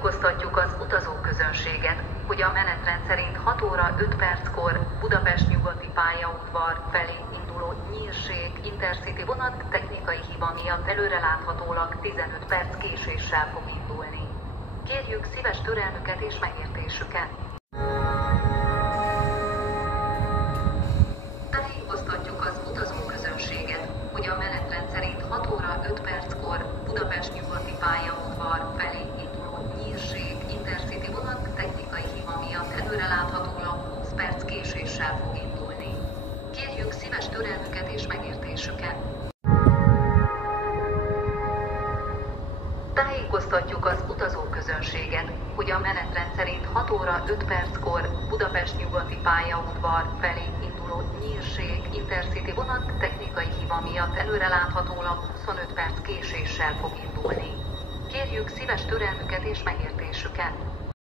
Tájékoztatjuk az utazóközönséget, hogy a menetrend szerint 6 óra 5 perckor Budapest nyugati pályaudvar felé induló Nyírség Intercity vonat technikai hiba miatt előreláthatólag 15 perc késéssel fog indulni. Kérjük szíves türelmüket és megértésüket. Tájékoztatjuk az utazóközönséget, hogy a menetrend szerint 6 óra 5 perckor Budapest nyugati pályaudvar felé induló Nyírség Intercity vonat technikai hiba miatt előreláthatólag 20 perc késéssel fog indulni. Kérjük szíves türelmüket és megértésüket. Tájékoztatjuk az utazóközönséget, hogy a menetrend szerint 6 óra 5 perckor Budapest nyugati pályaudvar felé induló Nyírség Intercity vonat technikai hiba miatt előreláthatólag 25 perc késéssel fog indulni. Kérjük szíves türelmüket és megértésüket.